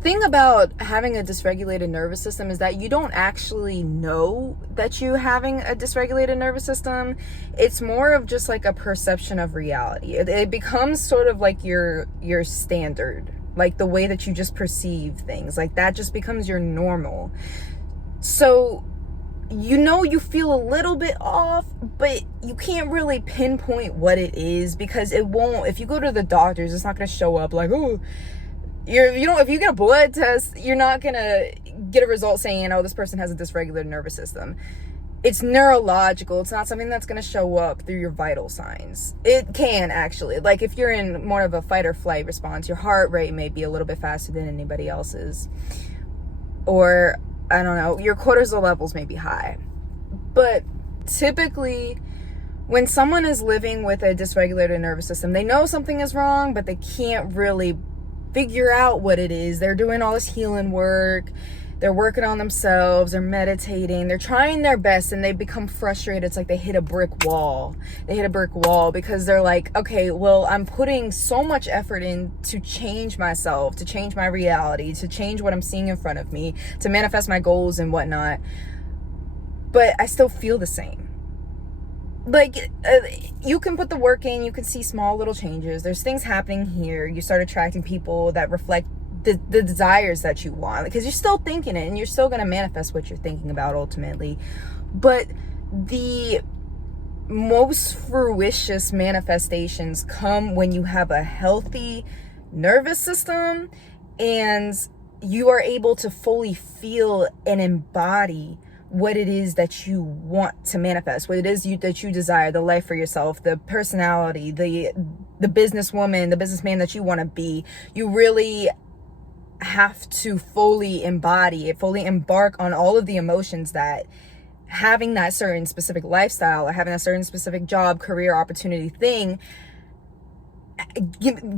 Thing about having a dysregulated nervous system is that you don't actually know that you're having a dysregulated nervous system. It's more of just like a perception of reality. It becomes sort of like your standard, like the way that you just perceive things, like that just becomes your normal. So you feel a little bit off, but you can't really pinpoint what it is, because it won't, if you go to the doctors, it's not going to show up like, oh, if you get a blood test, you're not gonna get a result saying, oh, this person has a dysregulated nervous system. It's neurological. It's not something that's gonna show up through your vital signs. It can actually, like if you're in more of a fight or flight response, your heart rate may be a little bit faster than anybody else's, or I don't know, your cortisol levels may be high. But typically, when someone is living with a dysregulated nervous system, they know something is wrong, but they can't really figure out what it is. They're doing all this healing work, they're working on themselves, they're meditating, they're trying their best, and they become frustrated. It's like they hit a brick wall. Because they're like, okay, well, I'm putting so much effort in to change myself, to change my reality, to change what I'm seeing in front of me, to manifest my goals and whatnot, but I still feel the same. Like, you can put the work in, you can see small little changes. There's things happening here. You start attracting people that reflect the desires that you want, because you're still thinking it and you're still going to manifest what you're thinking about ultimately. But the most fruitious manifestations come when you have a healthy nervous system and you are able to fully feel and embody what it is that you want to manifest, what it is that you desire, the life for yourself, the personality, the businesswoman, the businessman that you want to be. You really have to fully embody it, fully embark on all of the emotions that having that certain specific lifestyle or having a certain specific job, career, opportunity thing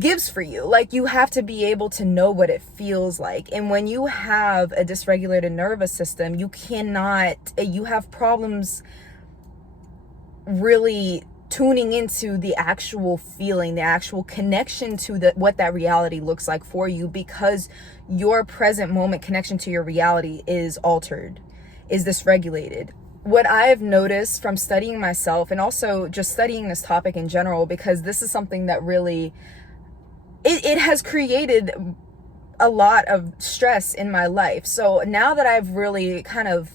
gives for you. Like, you have to be able to know what it feels like. And when you have a dysregulated nervous system, you have problems really tuning into the actual feeling, the actual connection to what that reality looks like for you, because your present moment connection to your reality is altered, is dysregulated. What I have noticed from studying myself and also just studying this topic in general, because this is something that really, it has created a lot of stress in my life. So now that I've really kind of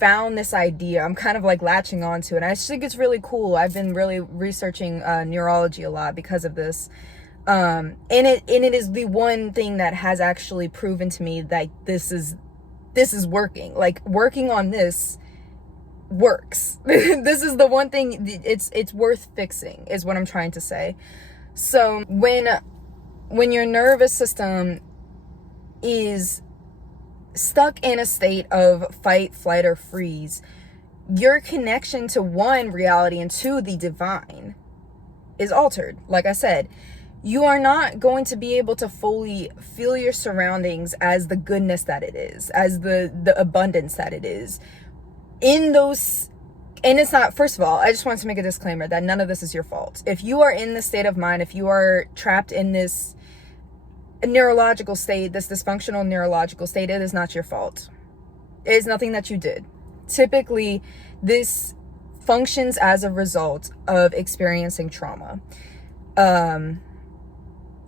found this idea, I'm kind of like latching onto it. I just think it's really cool. I've been really researching neurology a lot because of this. And it is the one thing that has actually proven to me that this is working. Like, working on this works. This is the one thing, it's worth fixing, is what I'm trying to say. So when your nervous system is stuck in a state of fight, flight, or freeze, your connection to one, reality, and two, the divine, is altered. Like I said, you are not going to be able to fully feel your surroundings as the goodness that it is, as the abundance that it is. In those, and it's not, first of all, I just want to make a disclaimer that none of this is your fault. If you are in this state of mind, if you are trapped in this neurological state, this dysfunctional neurological state, it is not your fault. It is nothing that you did. Typically, this functions as a result of experiencing trauma. And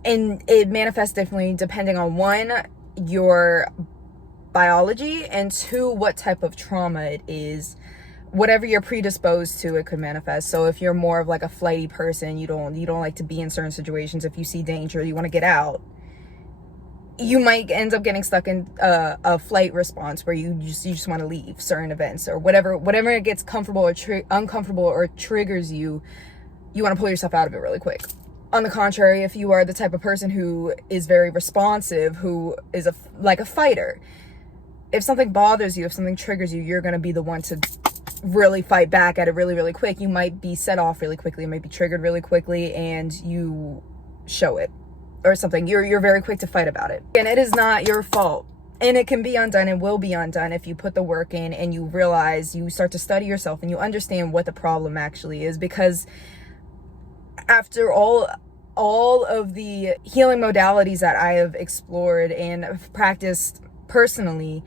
it manifests differently depending on, one, your biology, and two, what type of trauma it is. Whatever you're predisposed to, it could manifest. So if you're more of like a flighty person, you don't like to be in certain situations. If you see danger, you want to get out, you might end up getting stuck in a flight response where you just want to leave certain events, or whatever it gets comfortable or uncomfortable or triggers you want to pull yourself out of it really quick. On the contrary, if you are the type of person who is very responsive, who is like a fighter, if something bothers you, if something triggers you, you're going to be the one to really fight back at it really, really quick. You might be set off really quickly, you might be triggered really quickly, and you show it or something. You're very quick to fight about it. And it is not your fault. And it can be undone and will be undone if you put the work in and you realize, you start to study yourself and you understand what the problem actually is. Because after all all of the healing modalities that I have explored and practiced personally,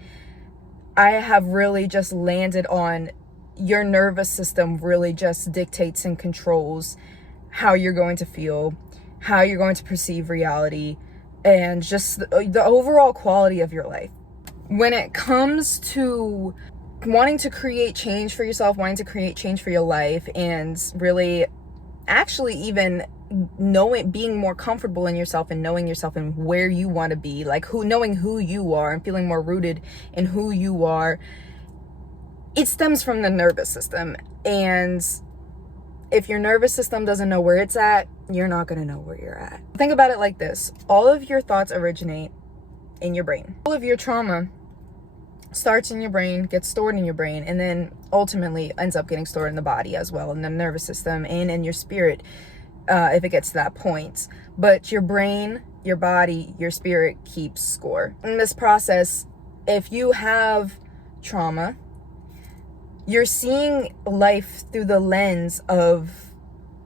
I have really just landed on your nervous system really just dictates and controls how you're going to feel, how you're going to perceive reality, and just the overall quality of your life. When it comes to wanting to create change for yourself, wanting to create change for your life, and really actually even being more comfortable in yourself and knowing yourself and where you want to be, like knowing who you are and feeling more rooted in who you are, it stems from the nervous system. And if your nervous system doesn't know where it's at, you're not going to know where you're at. Think about it like this. All of your thoughts originate in your brain. All of your trauma starts in your brain, gets stored in your brain, and then ultimately ends up getting stored in the body as well, in the nervous system and in your spirit, if it gets to that point. But your brain, your body, your spirit keeps score. In this process, if you have trauma, you're seeing life through the lens of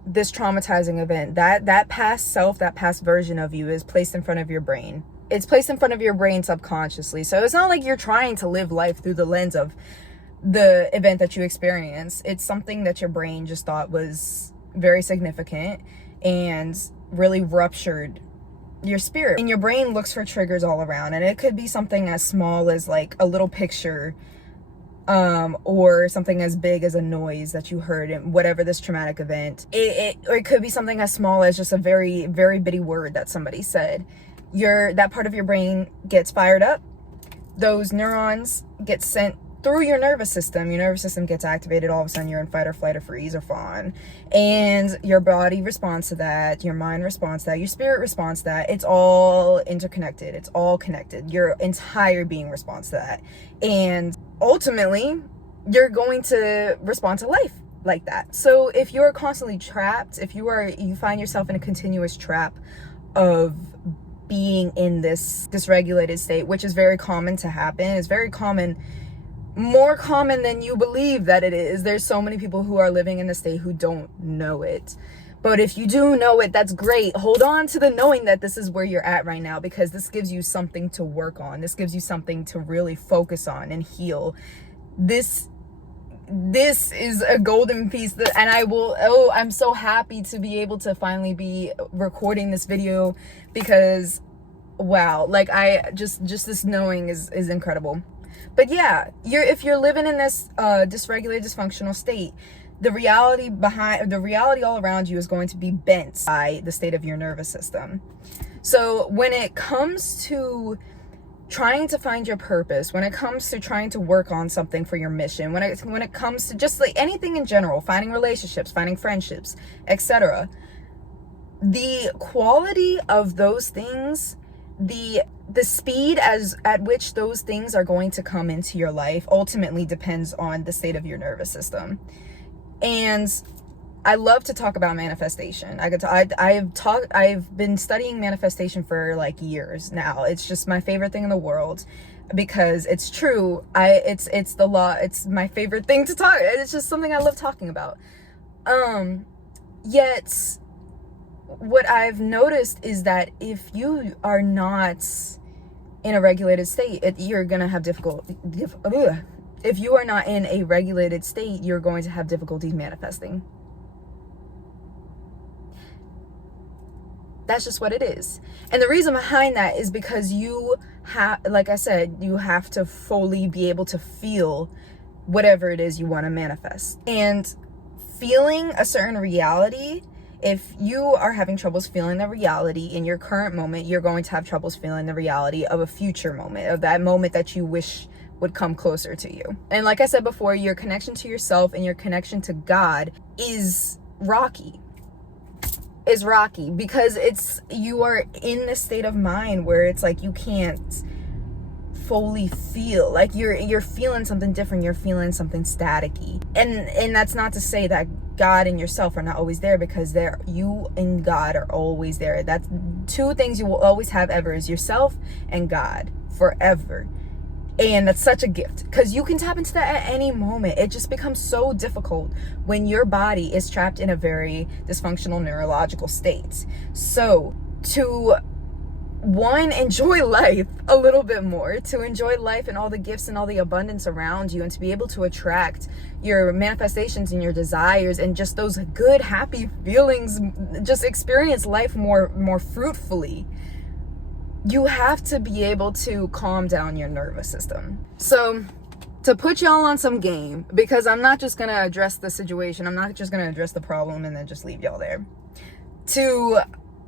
this traumatizing event. That past self, that past version of you is placed in front of your brain. It's placed in front of your brain subconsciously. So it's not like you're trying to live life through the lens of the event that you experience. It's something that your brain just thought was very significant and really ruptured your spirit. And your brain looks for triggers all around. And it could be something as small as like a little picture, or something as big as a noise that you heard in whatever this traumatic event. Or it could be something as small as just a very, very bitty word that somebody said. That part of your brain gets fired up. Those neurons get sent through your nervous system. Your nervous system gets activated. All of a sudden you're in fight or flight or freeze or fawn. And your body responds to that. Your mind responds to that. Your spirit responds to that. It's all interconnected. It's all connected. Your entire being responds to that. And ultimately, you're going to respond to life like that. So if you're constantly trapped, if you find yourself in a continuous trap of being in this dysregulated state, which is very common to happen, it's very common, more common than you believe that it is. There's so many people who are living in this state who don't know it. But if you do know it, that's great. Hold on to the knowing that this is where you're at right now, because this gives you something to work on. This gives you something to really focus on and heal. This is a golden piece and I'm so happy to be able to finally be recording this video, because wow, like just this knowing is incredible. But yeah, if you're living in this dysregulated, dysfunctional state, the reality all around you is going to be bent by the state of your nervous system. So when it comes to trying to find your purpose, when it comes to trying to work on something for your mission, when it comes to just like anything in general, finding relationships, finding friendships, etc., the quality of those things, the speed at which those things are going to come into your life ultimately depends on the state of your nervous system. And I love to talk about manifestation. I've been studying manifestation for like years now. It's just my favorite thing in the world, because it's true. It's the law. It's my favorite thing to talk. It's just something I love talking about. Yet what I've noticed is that if you are not in a regulated state, you're gonna have if you are not in a regulated state, you're going to have difficulty manifesting. That's just what it is. And the reason behind that is because you have, like I said, you have to fully be able to feel whatever it is you want to manifest. And feeling a certain reality, if you are having troubles feeling the reality in your current moment, you're going to have troubles feeling the reality of a future moment, of that moment that you wish would come closer to you. And like I said before, your connection to yourself and your connection to God is rocky. Is rocky because you are in this state of mind where it's like you can't fully feel, like you're feeling something different, you're feeling something staticky. And that's not to say that God and yourself are not always there, because you and God are always there. That's two things you will always have ever, is yourself and God, forever. And that's such a gift, because you can tap into that at any moment. It just becomes so difficult when your body is trapped in a very dysfunctional neurological state. So to enjoy life a little bit more, to enjoy life and all the gifts and all the abundance around you, and to be able to attract your manifestations and your desires and just those good, happy feelings, just experience life more fruitfully, you have to be able to calm down your nervous system. So to put y'all on some game, because I'm not just gonna address the situation, I'm not just gonna address the problem and then just leave y'all there, to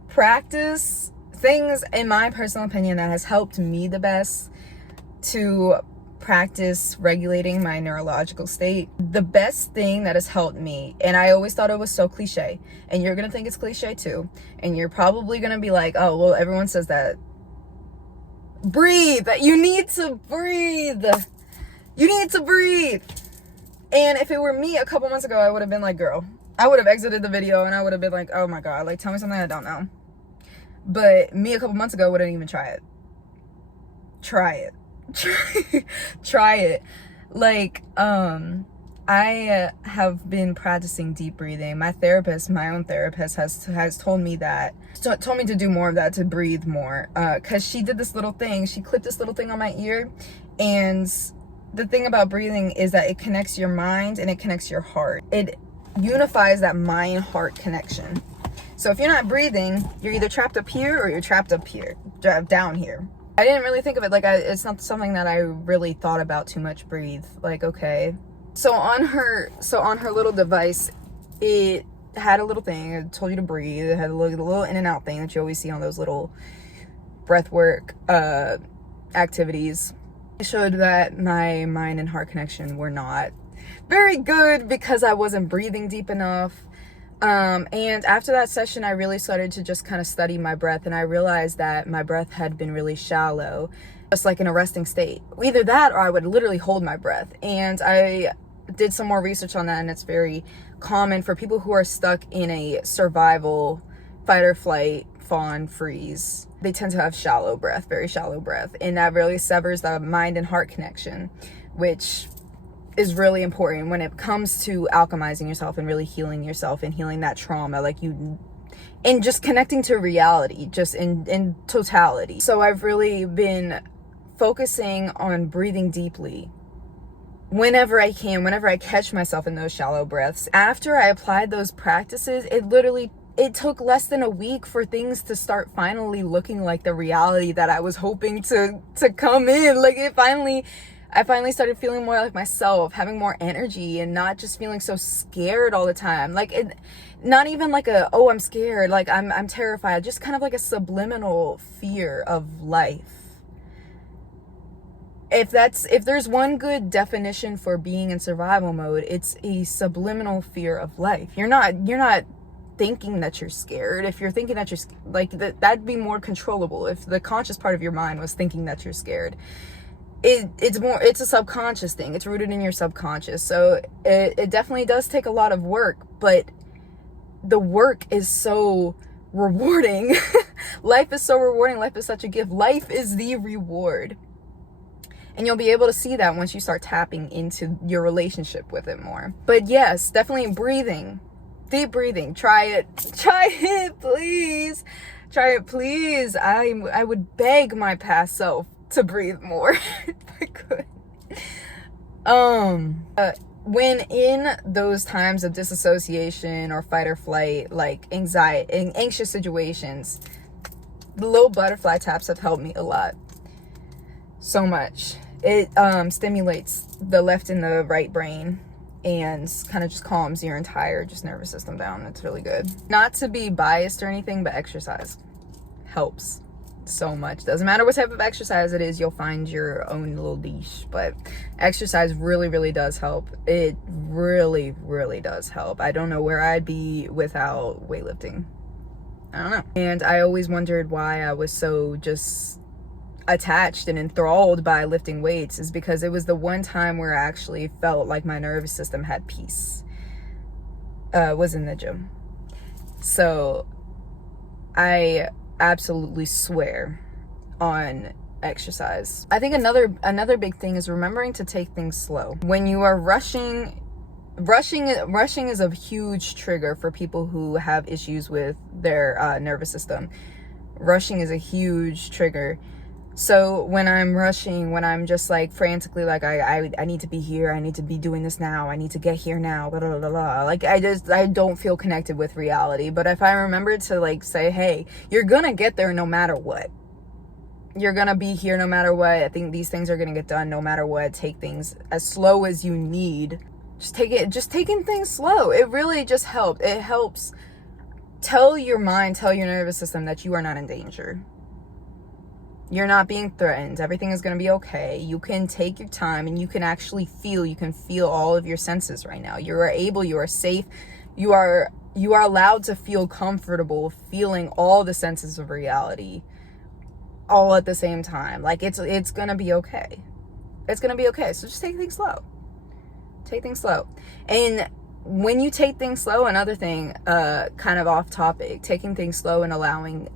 practice things, in my personal opinion, that has helped me the best to practice regulating my neurological state. The best thing that has helped me, and I always thought it was so cliche, and you're gonna think it's cliche too, and you're probably gonna be like, oh, well, everyone says that. Breathe. You need to breathe. You need to breathe. And if it were me a couple months ago, I would have been like, girl, I would have exited the video and I would have been like, oh my God, like, tell me something I don't know. But me a couple months ago wouldn't even try it. Try it. Try it. Like, I have been practicing deep breathing. My own therapist has told me to do more of that, to breathe more. Cause she did this little thing. She clipped this little thing on my ear. And the thing about breathing is that it connects your mind and it connects your heart. It unifies that mind-heart connection. So if you're not breathing, you're either trapped up here or you're trapped up here, down here. I didn't really think of it like it's not something that I really thought about too much. Breathe. Like, okay. So on her little device, it had a little thing. It told you to breathe. It had a little in and out thing that you always see on those little breath work activities. It showed that my mind and heart connection were not very good because I wasn't breathing deep enough. And after that session, I really started to just kind of study my breath, and I realized that my breath had been really shallow, just like in a resting state. Either that or I would literally hold my breath. And I did some more research on that, and it's very common for people who are stuck in a survival, fight or flight, fawn, freeze. They tend to have shallow breath, very shallow breath, and that really severs the mind and heart connection, which is really important when it comes to alchemizing yourself and really healing yourself and healing that trauma, and just connecting to reality, just in totality. So I've really been focusing on breathing deeply whenever I can, whenever I catch myself in those shallow breaths. After I applied those practices, it took less than a week for things to start finally looking like the reality that I was hoping to come in. Like, I finally started feeling more like myself, having more energy, and not just feeling so scared all the time. Not even like I'm scared, like I'm terrified, just kind of like a subliminal fear of life. If there's one good definition for being in survival mode, it's a subliminal fear of life. You're not thinking that you're scared. If you're thinking that you're that'd be more controllable. If the conscious part of your mind was thinking that you're scared, it's a subconscious thing. It's rooted in your subconscious. So it definitely does take a lot of work, but the work is so rewarding. Life is so rewarding. Life is such a gift. Life is the reward. And you'll be able to see that once you start tapping into your relationship with it more. But yes, definitely breathing. Deep breathing. Try it, please. Try it, please. I would beg my past self to breathe more if I could. When in those times of disassociation or fight or flight, like anxiety, in anxious situations, the little butterfly taps have helped me a lot. So much. It stimulates the left and the right brain and kind of just calms your entire nervous system down. It's really good. Not to be biased or anything, but exercise helps so much. Doesn't matter what type of exercise it is, you'll find your own little niche, but exercise really, really does help. It really, really does help. I don't know where I'd be without weightlifting. I don't know. And I always wondered why I was so just attached and enthralled by lifting weights, is because it was the one time where I actually felt like my nervous system had peace, was in the gym. So I absolutely swear on exercise. I think another big thing is remembering to take things slow. When you are rushing is a huge trigger for people who have issues with their nervous system. Rushing is a huge trigger. So when I'm rushing, when I'm just like frantically like I need to be here, I need to be doing this now, I need to get here now, blah, blah, blah, blah. Like I don't feel connected with reality. But if I remember to like say, hey, you're gonna get there no matter what. You're gonna be here no matter what. I think these things are gonna get done no matter what. Take things as slow as you need. Just taking things slow. It really just helps. It helps tell your mind, tell your nervous system that you are not in danger. You're not being threatened. Everything is going to be okay. You can take your time and you can actually feel all of your senses right now. You are safe. You are allowed to feel comfortable feeling all the senses of reality all at the same time. Like it's going to be okay. It's going to be okay. So just take things slow. Take things slow. And when you take things slow, another thing, kind of off topic, taking things slow and allowing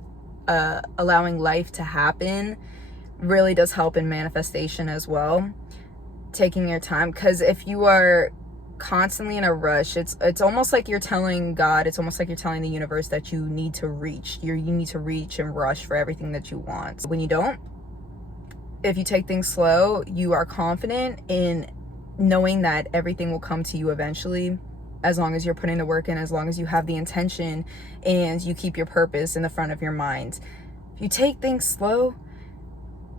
life to happen really does help in manifestation as well. Taking your time, because if you are constantly in a rush, it's almost like you're telling God, it's almost like you're telling the universe that you need to reach. You need to reach and rush for everything that you want. When you don't, if you take things slow, you are confident in knowing that everything will come to you eventually, as long as you're putting the work in, as long as you have the intention and you keep your purpose in the front of your mind. If you take things slow,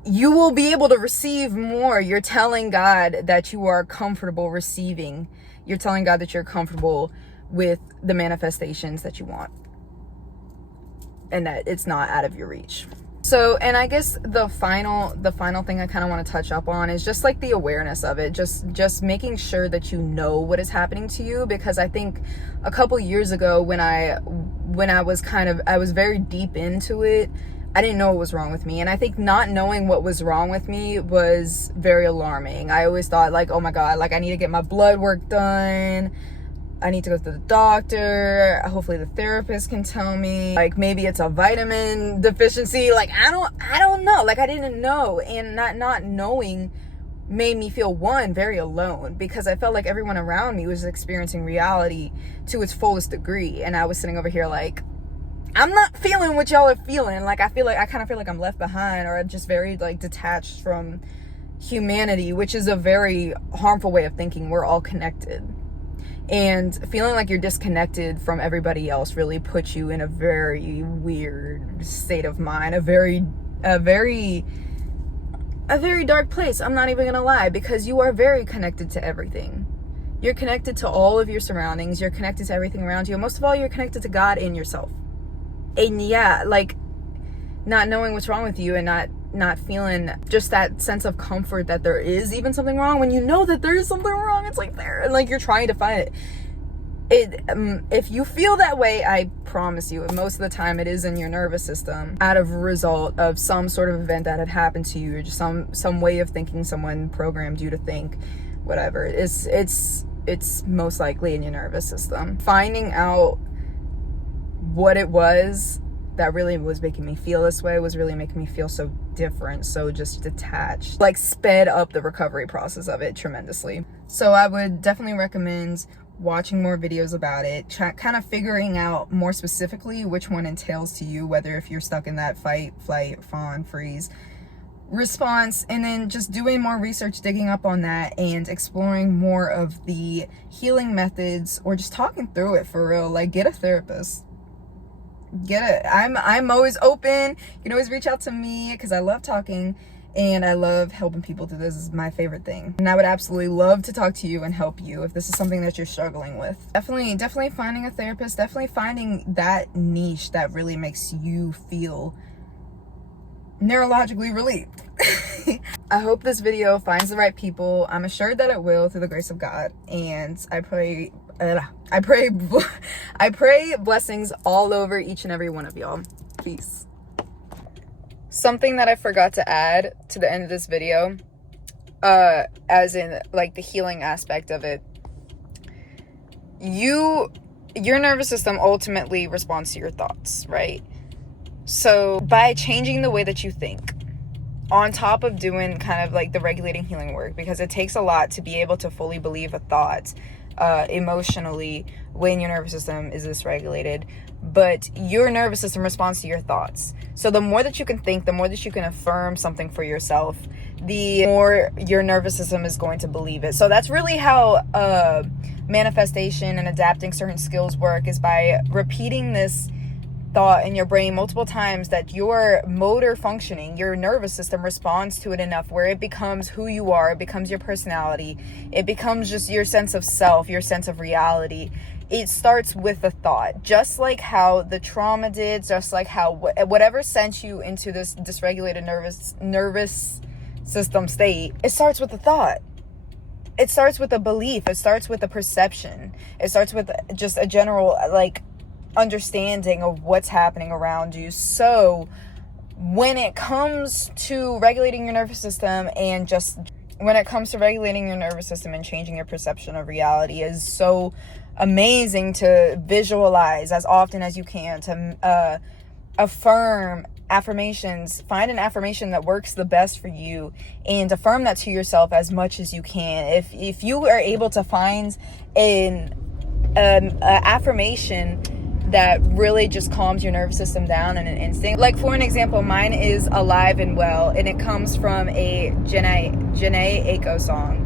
you will be able to receive more. You're telling God that you are comfortable receiving. You're telling God that you're comfortable with the manifestations that you want and that it's not out of your reach. So, and I guess the final thing I kind of want to touch up on is just like the awareness of it, just making sure that you know what is happening to you. Because I think a couple years ago when I was very deep into it, I didn't know what was wrong with me. And I think not knowing what was wrong with me was very alarming. I always thought like, oh my God, like I need to get my blood work done. I need to go to the doctor. Hopefully the therapist can tell me. Like maybe it's a vitamin deficiency. Like I don't know. Like I didn't know. And not knowing made me feel, one, very alone, because I felt like everyone around me was experiencing reality to its fullest degree. And I was sitting over here like, I'm not feeling what y'all are feeling. Like I kind of feel like I'm left behind, or I'm just very like detached from humanity, which is a very harmful way of thinking. We're all connected. And feeling like you're disconnected from everybody else really puts you in a very weird state of mind, a very dark place. I'm not even gonna lie, because you are very connected to everything. You're connected to all of your surroundings. You're connected to everything around you. And most of all, you're connected to God and yourself. And yeah, like not knowing what's wrong with you and not feeling just that sense of comfort that there is even something wrong, when you know that there is something wrong, it's like there, and like you're trying to find it. If you feel that way, I promise you, most of the time it is in your nervous system, out of a result of some sort of event that had happened to you, or just some way of thinking someone programmed you to think, whatever. It's most likely in your nervous system. Finding out what it was that really was making me feel this way, was really making me feel so different, so just detached, like sped up the recovery process of it tremendously. So I would definitely recommend watching more videos about it, kind of figuring out more specifically which one entails to you, whether if you're stuck in that fight, flight, fawn, freeze response, and then just doing more research, digging up on that, and exploring more of the healing methods, or just talking through it for real. Like get a therapist. I'm always open. You can always reach out to me, because I love talking and I love helping people through this. Is my favorite thing. And I would absolutely love to talk to you and help you if this is something that you're struggling with. Definitely finding a therapist, definitely finding that niche that really makes you feel neurologically relieved. I hope this video finds the right people. I'm assured that it will, through the grace of God. And I pray blessings all over each and every one of y'all. Peace. Something that I forgot to add to the end of this video, as in like the healing aspect of it. Your nervous system ultimately responds to your thoughts, right? So by changing the way that you think, on top of doing kind of like the regulating healing work, because it takes a lot to be able to fully believe a thought emotionally when your nervous system is dysregulated, but your nervous system responds to your thoughts. So the more that you can think, the more that you can affirm something for yourself, the more your nervous system is going to believe it. So that's really how manifestation and adapting certain skills work, is by repeating this thought in your brain multiple times that your motor functioning, your nervous system responds to it enough where it becomes who you are, it becomes your personality, it becomes just your sense of self, your sense of reality. It starts with a thought, just like how the trauma did, just like how whatever sent you into this dysregulated nervous system state, it starts with a thought. It starts with a belief. It starts with a perception. It starts with just a general understanding of what's happening around you. So when it comes to regulating your nervous system and changing your perception of reality, is so amazing to visualize as often as you can, to affirm affirmations. Find an affirmation that works the best for you and affirm that to yourself as much as you can. If you are able to find an affirmation that really just calms your nervous system down in an instant. Like, for an example, mine is Alive and Well, and it comes from a Jhené Aiko song.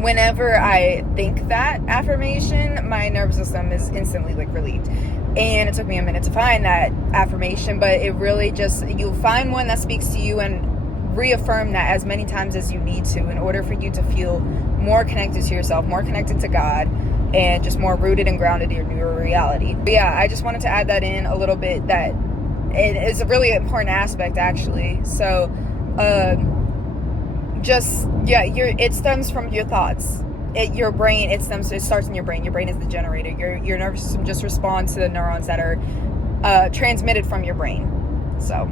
Whenever I think that affirmation, my nervous system is instantly relieved. And it took me a minute to find that affirmation, but it really just, you'll find one that speaks to you and reaffirm that as many times as you need to in order for you to feel more connected to yourself, more connected to God, and just more rooted and grounded in your reality. But yeah, I just wanted to add that in a little bit, that it is a really important aspect, actually. So it stems from your thoughts. Your brain, it starts in your brain. Your brain is the generator. Your nervous system just responds to the neurons that are transmitted from your brain. So